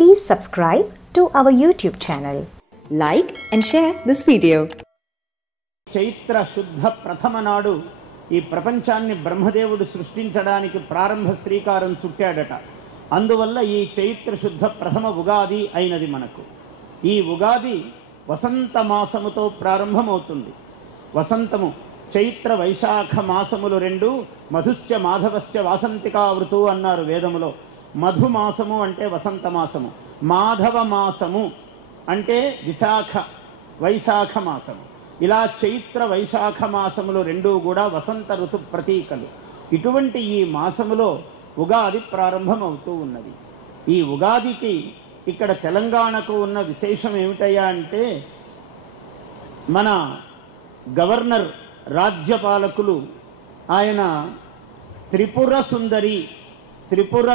Please subscribe to our YouTube channel. Like and share this video. Chaitra శుద్ధ ప్రథమ నాడు ఈ ప్రపంచాన్ని బ్రహ్మదేవుడు సృష్టించడానికి ప్రారంభ శ్రీకారం చుట్టాడట. అందువల్ల ఈ చైత్ర శుద్ధ ప్రథమ ఉగాది అయినది. మనకు ఈ ఉగాది వసంత మాసముతో ప్రారంభమవుతుంది. వసంతము చైత్ర వైశాఖ మాసములు రెండు, మధుశ్చ మాధవశ్చ వాసంతికా వృతు అన్నారు వేదములో. మధుమాసము అంటే వసంత మాసము, మాధవ మాసము అంటే వైశాఖ మాసము. ఇలా చైత్ర వైశాఖ మాసములు రెండూ కూడా వసంత ఋతు ప్రతీకలు. ఇటువంటి ఈ మాసములో ఉగాది ప్రారంభమవుతూ ఉన్నది. ఈ ఉగాదికి ఇక్కడ తెలంగాణకు ఉన్న విశేషం ఏమిటయ్యా అంటే, మన గవర్నర్ రాజ్యపాలకులు ఆయన త్రిపుర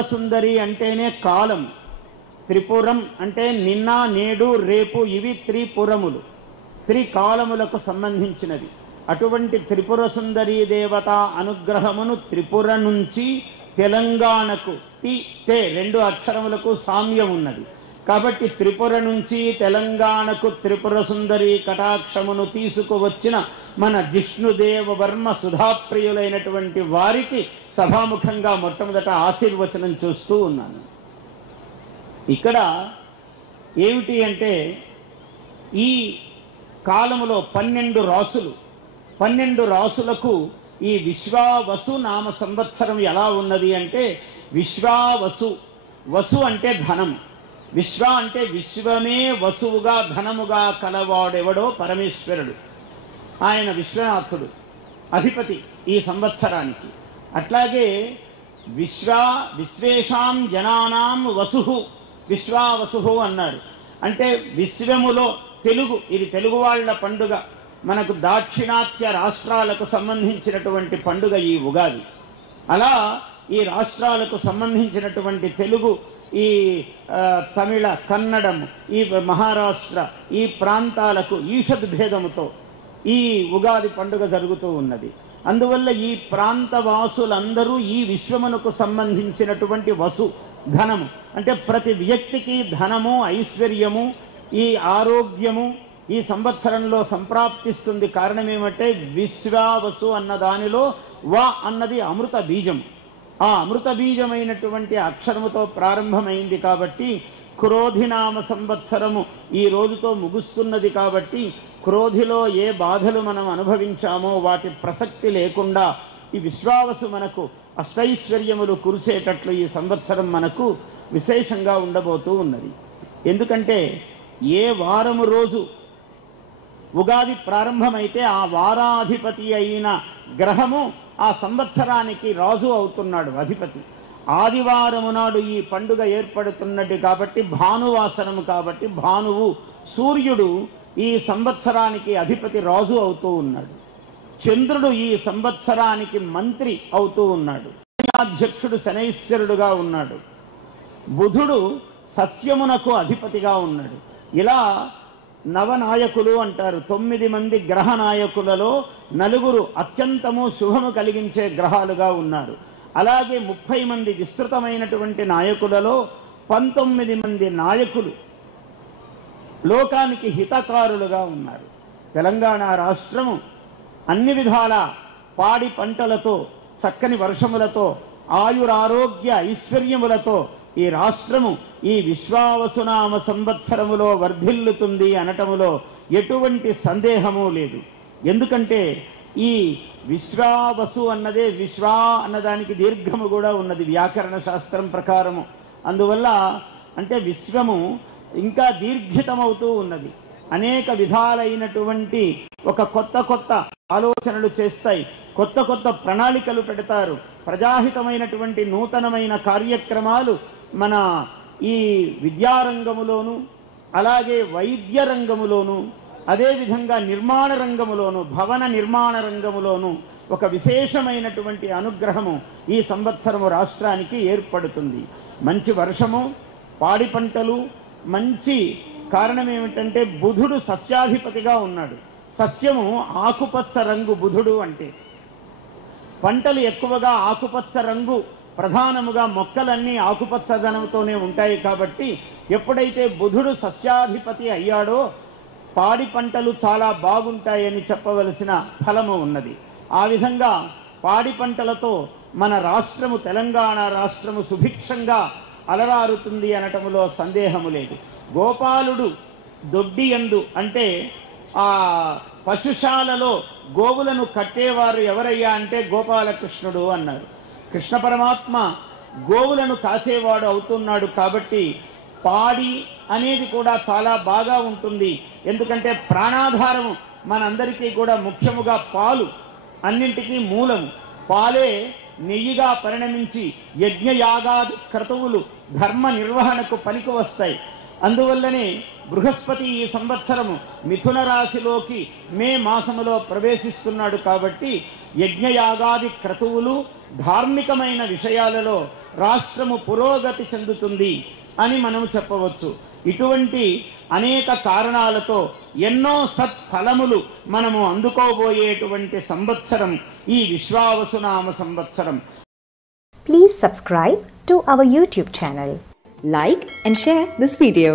సుందరి అంటేనే కాలం. త్రిపురం అంటే నిన్న, నేడు, రేపు, ఇవి త్రిపురములు, త్రికాలములకు సంబంధించినది. అటువంటి త్రిపుర సుందరీ దేవత అనుగ్రహమును త్రిపుర నుంచి తెలంగాణకు తే రెండు అక్షరములకు సామ్యం ఉన్నది కాబట్టి త్రిపుర నుంచి తెలంగాణకు త్రిపుర సుందరి కటాక్షమును తీసుకువచ్చిన మన జిష్ణుదేవ వర్మ సుధాప్రియులైనటువంటి వారికి సభాముఖంగా మొట్టమొదట ఆశీర్వచనం చూస్తూ ఉన్నాను. ఇక్కడ ఏమిటి అంటే, ఈ కాలములో 12 రాసులకు ఈ విశ్వావసు నామ సంవత్సరం ఎలా ఉన్నది అంటే, వసు అంటే ధనం, విశ్వ అంటే విశ్వమే వసువుగా ధనముగా కలవాడెవడో పరమేశ్వరుడు. ఆయన విశ్వనాథుడు, అధిపతి ఈ సంవత్సరానికి. అట్లాగే విశ్వేషాం జనానాం వసు, విశ్వావసు అన్నారు. అంటే విశ్వములో తెలుగు, ఇది తెలుగు వాళ్ళ పండుగ. మనకు దాక్షిణాత్య రాష్ట్రాలకు సంబంధించినటువంటి పండుగ ఈ ఉగాది. అలా ఈ రాష్ట్రాలకు సంబంధించినటువంటి తెలుగు, ఈ తమిళ, కన్నడం, ఈ మహారాష్ట్ర, ఈ ప్రాంతాలకు ఈషద్భేదముతో ఈ ఉగాది పండుగ జరుగుతూ ఉన్నది. అందువల్ల ఈ ప్రాంతవాసులందరూ ఈ విశ్వమునకు సంబంధించినటువంటి వసు, ధనము అంటే ప్రతి వ్యక్తికి ధనము, ఐశ్వర్యము, ఈ ఆరోగ్యము ఈ సంవత్సరంలో సంప్రాప్తిస్తుంది. కారణమేమంటే విశ్వావసు అన్న దానిలో వ అన్నది అమృత బీజం. ఆ అమృత బీజమైనటువంటి అక్షరముతో ప్రారంభమైంది కాబట్టి క్రోధినామ సంవత్సరము ఈ రోజుతో ముగుస్తున్నది. కాబట్టి క్రోధిలో ఏ బాధలు మనం అనుభవించామో వాటి ప్రసక్తి లేకుండా ఈ విశ్వావసు మనకు అష్టైశ్వర్యములు కురిసేటట్లు ఈ సంవత్సరం మనకు విశేషంగా ఉండబోతూ ఉన్నది. ఎందుకంటే ఏ వారము రోజు ఉగాది ప్రారంభమైతే ఆ వారాధిపతి అయిన గ్రహము ఆ సంవత్సరానికి రాజు అవుతున్నాడు, అధిపతి. ఆదివారము నాడు ఈ పండుగ ఏర్పడుతున్నది కాబట్టి భానువాసనము, కాబట్టి భానువు సూర్యుడు ఈ సంవత్సరానికి అధిపతి, రాజు అవుతూ ఉన్నాడు. చంద్రుడు ఈ సంవత్సరానికి మంత్రి అవుతూ ఉన్నాడు. అధ్యక్షుడు శనైశ్వరుడుగా ఉన్నాడు. బుధుడు సస్యమునకు అధిపతిగా ఉన్నాడు. ఇలా నవనాయకులు అంటారు. 9 మంది గ్రహ నాయకులలో 4 అత్యంతము శుభము కలిగించే గ్రహాలుగా ఉన్నారు. అలాగే 30 మంది విస్తృతమైనటువంటి నాయకులలో 19 మంది నాయకులు లోకానికి హితకారులుగా ఉన్నారు. తెలంగాణ రాష్ట్రము అన్ని విధాల పాడి పంటలతో, చక్కని వర్షములతో, ఆయురారోగ్య ఐశ్వర్యములతో ఈ రాష్ట్రము ఈ విశ్వావసునామ సంవత్సరములో వర్ధిల్లుతుంది అనటములో ఎటువంటి సందేహము లేదు. ఎందుకంటే ఈ విశ్వావసు అన్నదే విశ్వా అన్నదానికి దీర్ఘము కూడా ఉన్నది వ్యాకరణ శాస్త్రం ప్రకారము. అందువల్ల అంటే విశ్వము ఇంకా దీర్ఘితమవుతూ ఉన్నది. అనేక విధాలైనటువంటి ఒక కొత్త ఆలోచనలు చేస్తాయి, కొత్త ప్రణాళికలు పెడతారు. ప్రజాహితమైనటువంటి నూతనమైన కార్యక్రమాలు మన ఈ విద్యారంగములోను, అలాగే వైద్య రంగములోను, అదేవిధంగా నిర్మాణ రంగములోను, భవన నిర్మాణ రంగములోను ఒక విశేషమైనటువంటి అనుగ్రహము ఈ సంవత్సరము రాష్ట్రానికి ఏర్పడుతుంది. మంచి వర్షము, పాడి పంటలు మంచి. కారణం ఏమిటంటే బుధుడు సస్యాధిపతిగా ఉన్నాడు. సస్యము ఆకుపచ్చ రంగు. బుధుడు అంటే పంటలు ఎక్కువగా ఆకుపచ్చ రంగు ప్రధానముగా మొక్కలన్నీ ఆకుపచ్చదనంతోనే ఉంటాయి కాబట్టి ఎప్పుడైతే బుధుడు సస్యాధిపతి అయ్యాడో పాడి పంటలు చాలా బాగుంటాయని చెప్పవలసిన ఫలము ఉన్నది. ఆ విధంగా పాడి పంటలతో మన రాష్ట్రము తెలంగాణ రాష్ట్రము సుభిక్షంగా అలరారుతుంది అనటములో సందేహము లేదు. గోపాలుడు దొడ్డియందు అంటే ఆ పశుశాలలో గోవులను కట్టేవారు ఎవరయ్యా అంటే గోపాలకృష్ణుడు అన్నారు. కృష్ణ పరమాత్మ గోవులను కాసేవాడు అవుతున్నాడు కాబట్టి పాడి అనేది కూడా చాలా బాగా ఉంటుంది. ఎందుకంటే ప్రాణాధారము మనందరికీ కూడా ముఖ్యముగా పాలు అన్నింటికీ మూలము. పాలే నెయ్యిగా పరిణమించి యజ్ఞయాగాది క్రతువులు ధర్మ నిర్వహణకు పనికి వస్తాయి. అందువల్లనే బృహస్పతి ఈ సంవత్సరము మిథున రాశిలోకి మే మాసములో ప్రవేశిస్తున్నాడు కాబట్టి యజ్ఞయాగాది క్రతువులు ధార్మికమైన విషయాలలో రాష్ట్రము పురోగతి చెందుతుంది అని మనం చెప్పవచ్చు. ఇటువంటి అనేక కారణాలతో ఎన్నో సత్ఫలములు మనము అందుకోబోయేటువంటి సంవత్సరం ఈ విశ్వావసునామ సంవత్సరం. Please subscribe to our YouTube channel. Like and share this video.